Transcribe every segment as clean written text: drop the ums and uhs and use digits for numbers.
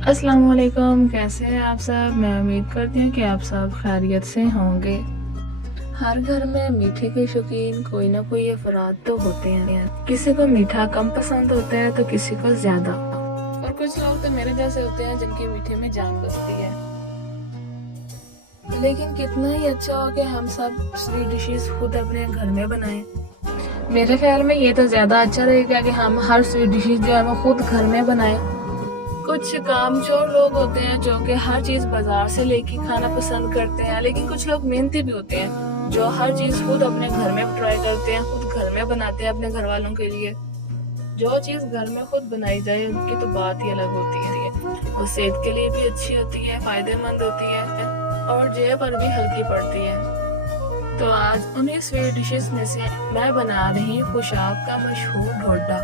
अस्सलाम वालेकुम, कैसे हैं आप सब। मैं उम्मीद करती हूँ कि आप सब खैरियत से होंगे। हर घर में मीठे के शौकीन कोई ना कोई अफराद तो होते हैं। किसी को मीठा कम पसंद होता है तो किसी को ज्यादा, और कुछ लोग तो मेरे जैसे होते हैं जिनके मीठे में जान बसती है। लेकिन कितना ही अच्छा हो कि हम सब स्वीट डिशेस खुद अपने घर में बनाएं। मेरे ख्याल में ये तो ज्यादा अच्छा रहेगा कि हम हर स्वीट डिशेस जो है वो खुद घर में बनाएं। कुछ कामचोर लोग होते हैं जो कि हर चीज बाजार से लेके खाना पसंद करते हैं, लेकिन कुछ लोग मेहनती भी होते हैं जो हर चीज खुद अपने घर में ट्राई करते हैं, खुद घर में बनाते हैं अपने घर वालों के लिए। जो चीज घर में खुद बनाई जाए उनकी तो बात ही अलग होती है। वो सेहत के लिए भी अच्छी होती है, फायदेमंद होती है और जेब पर भी हल्की पड़ती है। तो आज उन्हीं स्वीट डिशेस में से मैं बना रही हूँ खुशाब का मशहूर ढोडा।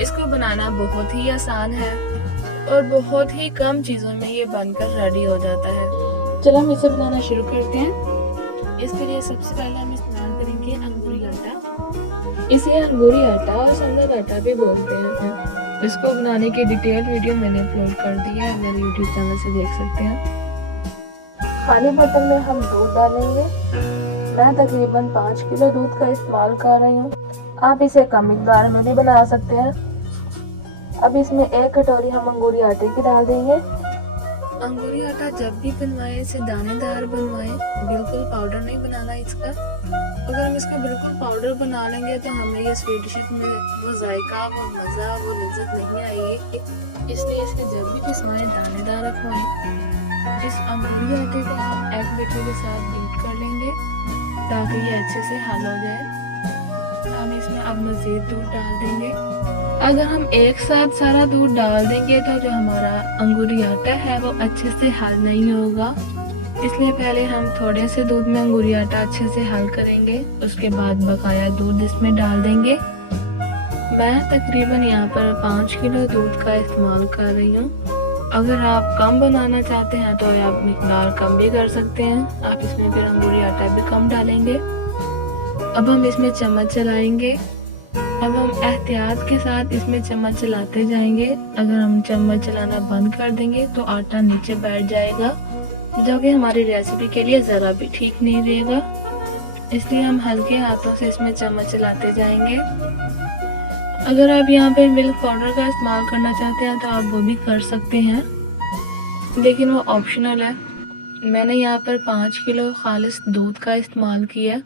इसको बनाना बहुत ही आसान है और बहुत ही कम चीजों में ये बनकर रेडी हो जाता है। चलो हम इसे बनाना शुरू करते हैं। इसके लिए सबसे पहले हम इस्तेमाल करेंगे अंगूरी आटा। इसे अंगूरी आटा और संदल आटा भी बोलते हैं। इसको बनाने की डिटेल वीडियो मैंने अपलोड कर दी है, मेरे यूट्यूब चैनल से देख सकते हैं। खाली बर्तन में हम दूध डालेंगे। मैं तकरीबन 5 किलो दूध का इस्तेमाल कर रही हूँ। आप इसे कम मिकदार में भी बना सकते हैं। अब इसमें 1 कटोरी हम अंगूरी आटे की डाल देंगे। अंगूरी आटा जब भी बनवाएं इसे दानेदार बनवाएं, बिल्कुल पाउडर नहीं बनाना इसका। अगर हम इसका बिल्कुल पाउडर बना लेंगे तो हमें ये स्वीट डिश में वो जायका, वो मज़ा, वो लज्जत नहीं आएगी। इसलिए इसे जब भी पिसवाएं दानेदार रखवाएं। इस अंगूरी आटे को हम एग बेटर के साथ बीट कर लेंगे ताकि ये अच्छे से हल हो जाए। हम इसमें अब मज़ीद दूध डाल देंगे। अगर हम एक साथ सारा दूध डाल देंगे तो जो हमारा अंगूरी आटा है वो अच्छे से हल नहीं होगा, इसलिए पहले हम थोड़े से दूध में अंगूरी आटा अच्छे से हल करेंगे, उसके बाद बकाया दूध इसमें डाल देंगे। मैं तकरीबन यहाँ पर 5 किलो दूध का इस्तेमाल कर रही हूँ। अगर आप कम बनाना चाहते हैं तो आप मिकदार कम भी कर सकते हैं। आप इसमें फिर अंगूरी आटा भी कम डालेंगे। अब हम इसमें चम्मच चलाएंगे। अब हम एहतियात के साथ इसमें चम्मच चलाते जाएंगे। अगर हम चम्मच चलाना बंद कर देंगे तो आटा नीचे बैठ जाएगा, जो कि हमारी रेसिपी के लिए ज़रा भी ठीक नहीं रहेगा। इसलिए हम हल्के हाथों से इसमें चम्मच चलाते जाएंगे। अगर आप यहाँ पे मिल्क पाउडर का इस्तेमाल करना चाहते हैं तो आप वो भी कर सकते हैं, लेकिन वो ऑप्शनल है। मैंने यहाँ पर 5 किलो खालिस दूध का इस्तेमाल किया।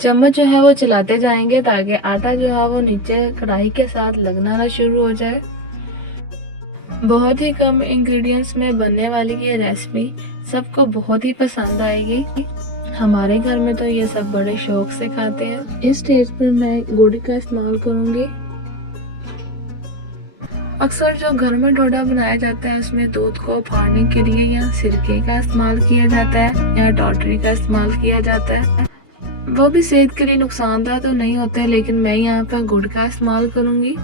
चम्मच जो है वो चलाते जाएंगे ताकि आटा जो है वो नीचे कढ़ाई के साथ लगना ना शुरू हो जाए। बहुत ही कम इंग्रेडिएंट्स में बनने वाली ये रेसिपी सबको बहुत ही पसंद आएगी। हमारे घर में तो ये सब बड़े शौक से खाते हैं। इस स्टेज पर मैं गुड़ का इस्तेमाल करूंगी। अक्सर जो घर में डोडा बनाया जाता है उसमें दूध को फाड़ने के लिए या सिरके का इस्तेमाल किया जाता है या टॉटरी का इस्तेमाल किया जाता है। वो भी सेहत के लिए नुकसानदायक तो नहीं होते, लेकिन मैं यहाँ पर गुड़ का इस्तेमाल करूंगी।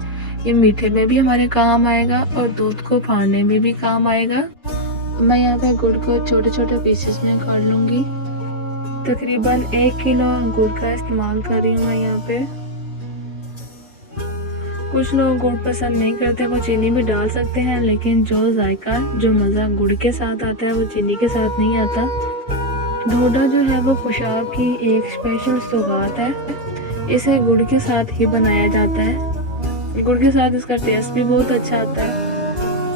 ये मीठे में भी हमारे काम आएगा और दूध को फाड़ने में भी काम आएगा। मैं यहाँ पे गुड़ को छोटे छोटे पीसेस में काट लूंगी। तकरीबन 1 किलो गुड़ का इस्तेमाल कर रही हूँ मैं यहाँ पे। कुछ लोग गुड़ पसंद नहीं करते, वो चीनी भी डाल सकते हैं, लेकिन जो जायका, जो मज़ा गुड़ के साथ आता है वो चीनी के साथ नहीं आता। ढोडा जो है वो खुशाब की एक स्पेशल सौगात है। इसे गुड़ के साथ ही बनाया जाता है। गुड़ के साथ इसका टेस्ट भी बहुत अच्छा आता है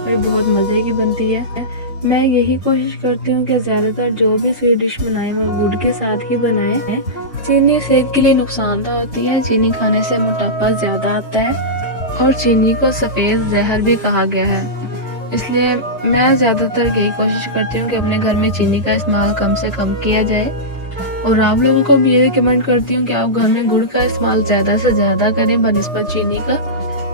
और बहुत मज़े की बनती है। मैं यही कोशिश करती हूँ कि ज़्यादातर जो भी स्वीट डिश बनाएं वो गुड़ के साथ ही बनाएं। चीनी सेहत के लिए नुकसानदायक होती है। चीनी खाने से मोटापा ज़्यादा आता है और चीनी को सफ़ेद जहर भी कहा गया है। इसलिए मैं ज़्यादातर यही कोशिश करती हूँ कि अपने घर में चीनी का इस्तेमाल कम से कम किया जाए, और आप लोगों को भी ये रिकमेंड करती हूँ कि आप घर में गुड़ का इस्तेमाल ज़्यादा से ज़्यादा करें बनिस्बत चीनी का।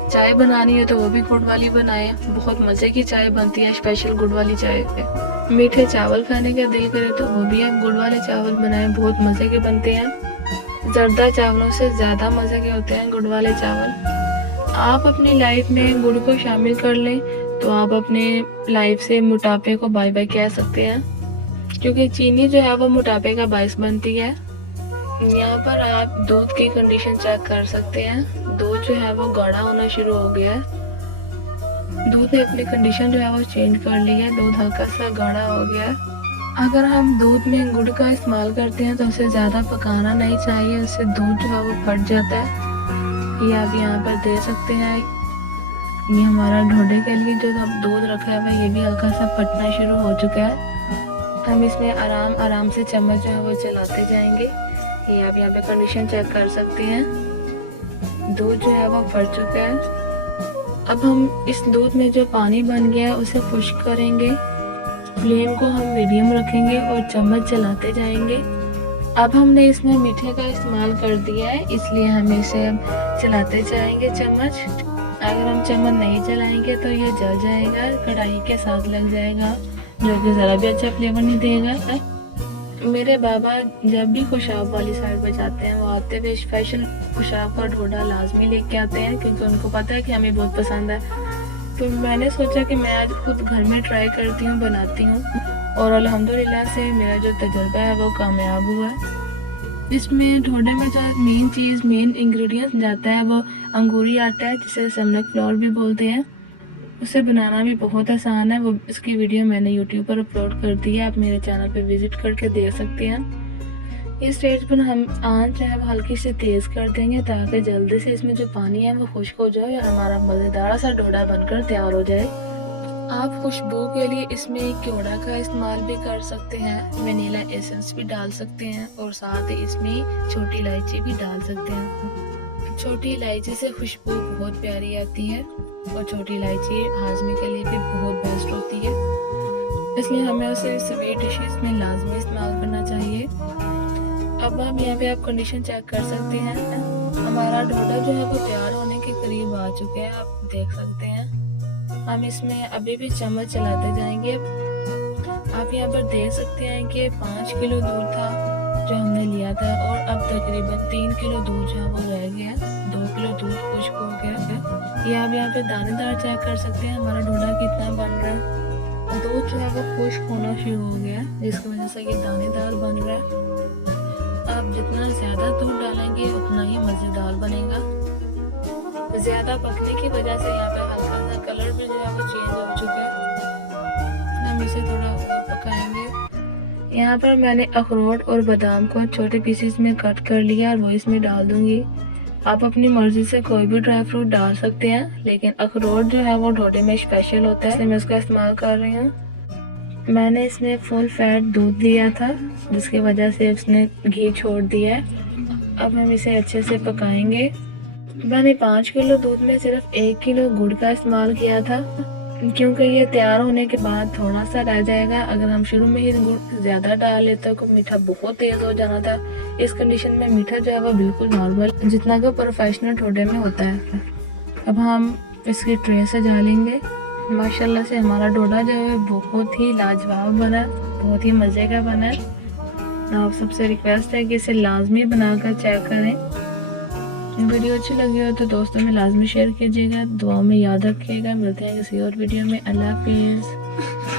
चाय बनानी है तो वो भी गुड़ वाली बनाएं, बहुत मज़े की चाय बनती है, स्पेशल गुड़ वाली चाय पे। मीठे चावल खाने का दिल करे तो वो भी आप गुड़ वाले चावल बनाएं, बहुत मज़े के बनते हैं। जर्दा चावलों से ज़्यादा मज़े के होते हैं गुड़ वाले चावल। आप अपनी लाइफ में गुड़ को शामिल कर लें तो आप अपने लाइफ से मोटापे को बाय बाय कह सकते हैं, क्योंकि चीनी जो है वो मोटापे का बायस बनती है। यहाँ पर आप दूध की कंडीशन चेक कर सकते हैं। दूध जो है वो गाढ़ा होना शुरू हो गया है। दूध ने अपनी कंडीशन जो है वो चेंज कर ली है, दूध हल्का सा गाढ़ा हो गया। अगर हम दूध में गुड़ का इस्तेमाल करते हैं तो उसे ज़्यादा पकाना नहीं चाहिए, उससे दूध जो है वो फट जाता है। ये आप यहाँ पर दे सकते हैं। ये हमारा ढोडे के लिए जो हम दूध रखा है ये भी हल्का सा फटना शुरू हो चुका है। हम इसमें आराम आराम से चम्मच जो है वो चलाते जाएंगे। ये आप यहाँ पे कंडीशन चेक कर सकते हैं, दूध जो है वो फट चुका है। अब हम इस दूध में जो पानी बन गया है उसे खुश्क करेंगे। फ्लेम को हम मीडियम रखेंगे और चम्मच चलाते जाएंगे। अब हमने इसमें मीठे का इस्तेमाल कर दिया है, इसलिए हम इसे चलाते जाएंगे चम्मच। अगर हम चम्मच नहीं चलाएंगे तो ये जल जाएगा, कढ़ाई के साथ लग जाएगा, जो कि ज़रा भी अच्छा फ्लेवर नहीं देगा। मेरे बाबा जब भी खुशाब वाली साइड पर जाते हैं वो आते हुए स्पेशल खुशाब का ढोडा लाजमी लेके आते हैं, क्योंकि उनको पता है कि हमें बहुत पसंद है। तो मैंने सोचा कि मैं आज खुद घर में ट्राई करती हूँ, बनाती हूँ, और अल्हम्दुलिल्लाह से मेरा जो तजुर्बा है वो कामयाब हुआ। इसमें ढोडे में जो मेन इंग्रेडिएंट्स जाता है वो अंगूरी आटा है, जिसे समनक फ्लोर भी बोलते हैं। उसे बनाना भी बहुत आसान है, वो इसकी वीडियो मैंने यूट्यूब पर अपलोड कर दी है, आप मेरे चैनल पर विजिट करके देख सकते हैं। इस स्टेज पर हम आंच है वो हल्की से तेज़ कर देंगे ताकि जल्दी से इसमें जो पानी है वो खुश्क हो जाए और हमारा मज़ेदार सा ढोडा बनकर तैयार हो जाए। आप खुशबू के लिए इसमें केवड़ा का इस्तेमाल भी कर सकते हैं, वनीला एसेंस भी डाल सकते हैं, और साथ ही इसमें छोटी इलायची भी डाल सकते हैं। छोटी इलायची से खुशबू बहुत प्यारी आती है और छोटी इलायची हाजमे के लिए भी बहुत बेस्ट होती है, इसलिए हमें उसे स्वीट डिशेस में लाजमी इस्तेमाल करना चाहिए। अब हम यहाँ पे आप कंडीशन चेक कर सकते हैं, हमारा ढोडा जो है वो तैयार होने के करीब आ चुके हैं, आप देख सकते हैं। हम इसमें अभी भी चम्मच चलाते जाएंगे। आप यहाँ पर देख सकते हैं कि 5 किलो दूध था जो हमने लिया था, और अब तकरीबन 3 किलो दूध जो है वो रह गया, 2 किलो दूध खुश्क हो गया। ये आप यहाँ पे दानेदार चेक कर सकते हैं हमारा ढोडा कितना बन रहा है। दूध जो है वो खुश्क होना शुरू हो गया, जिसकी वजह से ये दानेदार बन रहा है। आप जितना ज़्यादा दूध डालेंगे उतना ही मज़ेदार बनेगा। ज़्यादा पकने की वजह से यहाँ पे हल्का सा कलर भी जो है वो चेंज हो चुका है। हम इसे थोड़ा पकाएंगे। यहाँ पर मैंने अखरोट और बादाम को छोटे पीसेस में कट कर लिया और वो इसमें डाल दूंगी। आप अपनी मर्जी से कोई भी ड्राई फ्रूट डाल सकते हैं, लेकिन अखरोट जो है वो ढोडे में स्पेशल होता है, इसलिए मैं उसका इस्तेमाल कर रही हूँ। मैंने इसमें फुल फैट दूध लिया था, जिसकी वजह से उसने घी छोड़ दिया है। अब हम इसे अच्छे से पकाएंगे। मैंने 5 किलो दूध में सिर्फ 1 किलो गुड़ का इस्तेमाल किया था, क्योंकि ये तैयार होने के बाद थोड़ा सा रह जाएगा। अगर हम शुरू में ही गुड़ ज़्यादा डाल लेते तो मीठा बहुत तेज़ हो जाना था। इस कंडीशन में मीठा जो है वो बिल्कुल नॉर्मल, जितना कि प्रोफेशनल ढोडे में होता है। अब हम इसकी ट्रे से डालेंगे। माशाल्लाह से हमारा ढोडा जो है बहुत ही लाजवाब बना, बहुत ही मज़े का बना। आप सबसे रिक्वेस्ट है कि इसे लाजमी बनाकर चेक करें। वीडियो अच्छी लगी हो तो दोस्तों में लाजमी शेयर कीजिएगा, दुआ में याद रखिएगा। मिलते हैं किसी और वीडियो में। अल्लाह हाफिज़।